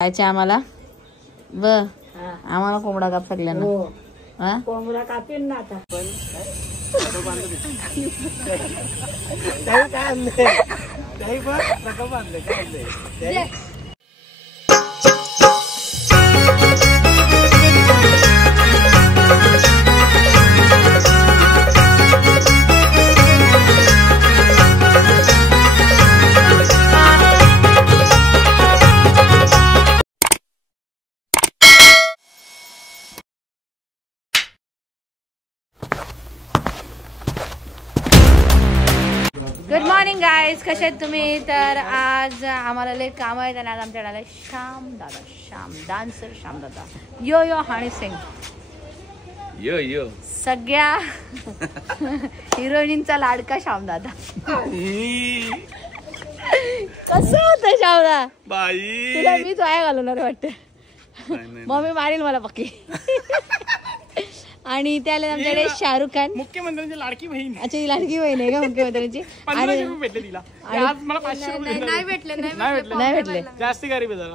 खायचे आम्हाला आम्हाला कोंबडा काप सगळ्यांना कोंबडा कापीन ना आता गुड मॉर्निंग गाईज, कसे आहेत तुम्ही? तर आज आम्हाला लय काम आहेत आणि आज आमच्याकडे आलाय श्याम डान्सर श्याम दादा यो यो हानी सिंग यो यो सगळ्या हिरोईनचा लाडका श्याम दादा. कसं होतं श्यामदा बाई? तुला मीच वाया घालवणार वाटतं. मम्मी मारेल मला पक्की. आणि त्याला आमच्याकडे शाहरुख खान, मुख्यमंत्र्यांची लाडकी बहीण. अच्छा, ही लाडकी बहीण आहे का मुख्यमंत्र्यांची? नाही भेटले, जास्त गरीब आहे जरा.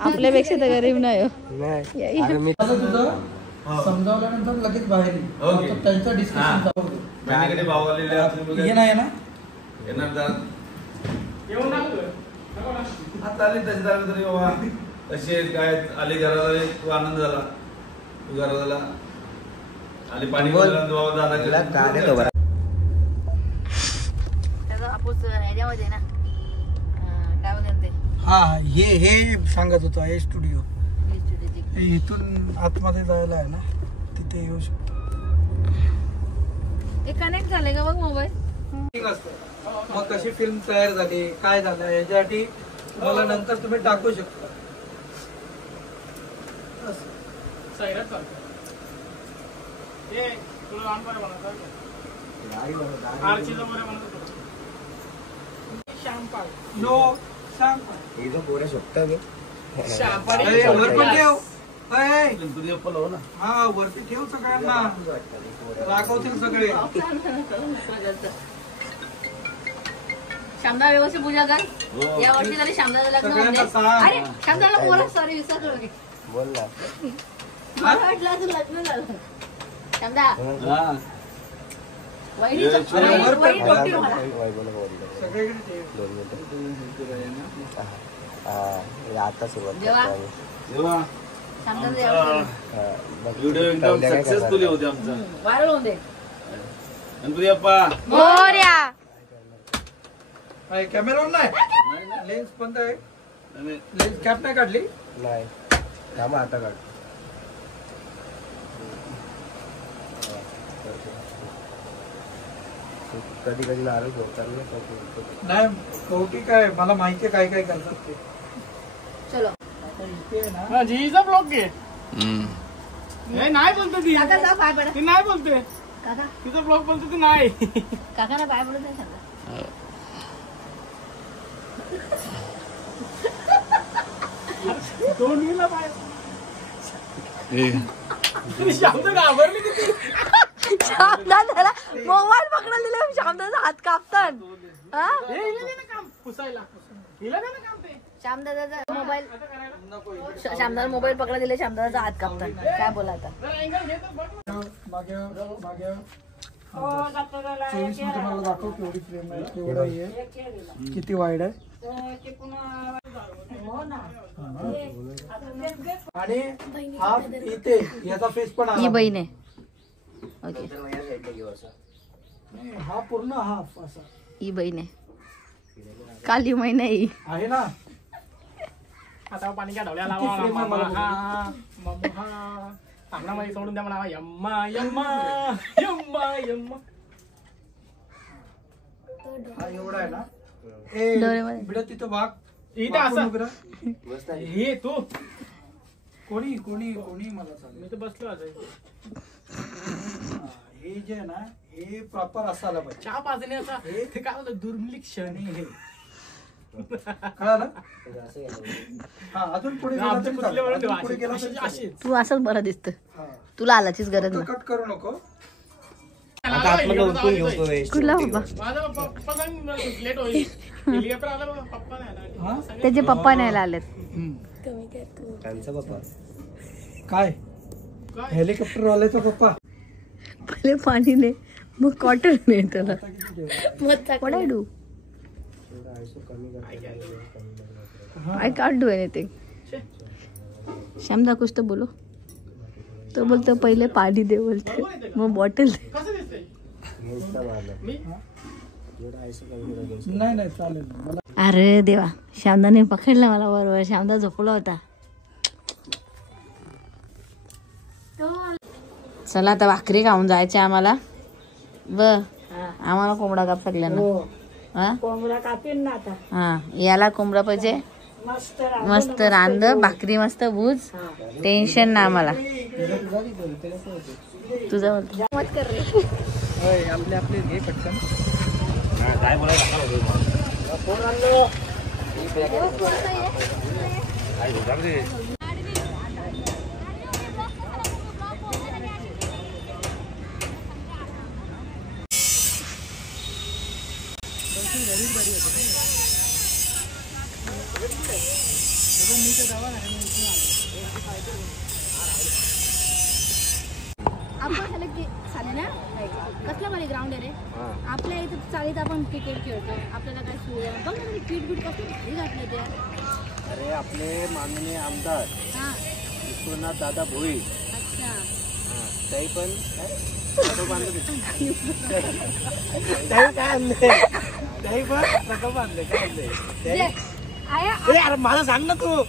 आपल्यापेक्षा तर गरीब नाही हो. समजावल्यानंतर लगेच बाहेर त्यांचं डिस्कशन नाही ना तसे काय आले घराला, तू आनंद झाला, तू घराला आणि पाणी हा हे सांगत होतो. हे स्टुडिओ इथून आतमध्ये जायला आहे ना, तिथे येऊ शकतो. कनेक्ट झाले का बघ मोबाईल. मग कशी फिल्म तयार झाली, काय झालं, याच्यासाठी तुम्हाला नंतर तुम्ही टाकू शकता. हा वरती ठेव, सगळ्यांना रागवतील सगळे. श्यामदा व्यवस्थित पूजा कर. या वर्षी झाली श्यामदाचं लग्न. अरे श्यामदाला बोला, सॉरी विसरलो मी. बोल ना. मला वाटलं असं लग्न झालं. श्यामदा आता सुरुवात व्हिडिओ एकदम सक्सेसफुल होते आमचा. व्हायरल होऊन दे. गणपती बाप्पा मोरया. कॅमेरावर नाही, लेन्स बंद आहे. लेन्स कॅप नाही काढली. नाही थांबा, आता काढ. कधी कधी नारळ ठेवतात नाही. कौटी काय, मला माहिती आहे काय काय करतात ते. चलो जीचा ब्लॉग घे. नाही बोलतो ती, ती नाही बोलते. तिचा ब्लॉग बोलतो ती नाही. काकाना पाय पडत नाही सांगा. दोन्हीला पाय. शांत घाबरली किती. श्यामदादाला मोबाईल पकडायला दिला, श्यामदादा हात कापतात. श्यामदादाचा मोबाईल, श्यामदादा मोबाईल पकडायला दिले, श्यामदादाचा हात कापतात. काय बोला आता. 24 मी तुम्हाला दाखव केवढी फ्रेम आहे, केवढं आहे, किती वाईड आहे. आणि हा इथे याचा फेस पण ही बहीण आहे. ओके, हा पूर्ण हाफ असा ही बहीण आहे. काली महिना आहे ना. आता पाणी काढवल्या मध्ये सोडून द्या म्हणा. यम्मा यम्मा यम्मा यम्मा. हा एवढा आहे ना. तिथं वाघ इथं असं हे तू कोणी कोणी कोणी मला सांग. मी तर बसलो आज. हे जे आहे ना, हे प्रॉपर असायला पाहिजे. चहा पाजणे असा हे काय होतं, दुर्मिळ क्षण हे. कळालं? हा, अजून पुढे तू असंच बरं दिसत. तुला आलाचीच गरज नाही. कट करू नको. कुठला पप्पा? माझा पप्पा लेट होईल. त्याचे पप्पा न्यायला आलेत. त्यांचा पप्पा काय हेलिकॉप्टर वाल्याचा पप्पा पहिले पाणी ने मग कॉटन ने त्याला What I do? I can't do anything. श्यामदा कुछ तो बोलो. तो बोलतो पहिले पाणी दे बोलते मग बॉटल दे. नाही नाही चालेल मला. अरे देवा श्यामदाने पकडला मला बरोबर. श्यामदा झोपला होता. चला आता भाकरी खाऊन जायचे आम्हाला. आम्हाला कोंबडा कापला ना. कोंबडा कापीन ना आता. हा याला कोंबडा पाहिजे. मस्त रांद भाकरी मस्त भूज. टेन्शन ना आम्हाला. तुझं मत कर रे. आपले आपले घे पटकन. काय बोलायचं आपण कसला भारी ग्राउंड आहे रे. आपल्या इथं चाळीत आपण क्रिकेट खेळतो. आपल्याला काय सुविधा बघ ना किट बीट कसं भारी घातलं ते. अरे आपले माननीय आमदार हा विश्वनाथ दादा भोई. अच्छा त्याही पण अरे मला सांग ना तू.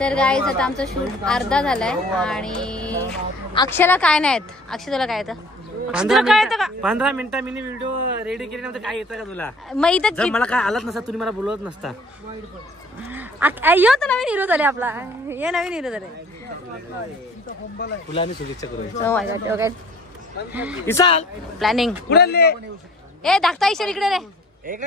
तर गाईज आता आमचं शूट अर्धा झालाय आणि अक्षयला काय नाहीत. अक्षय तुला काय येतं? 15 मिनिटं मी व्हिडिओ रेडी केली नव्हतं. काय येतं का तुला? मग इथं जर मला काय आलंच नसता तुम्ही मला बोलवत नसता. यो तर नवीन हिरो झाले आपला. हे नवीन हिरो झाले. तुला आम्ही शुभेच्छा करू. प्लॅनिंग कुठे ए धाकटा इकडे रे. एक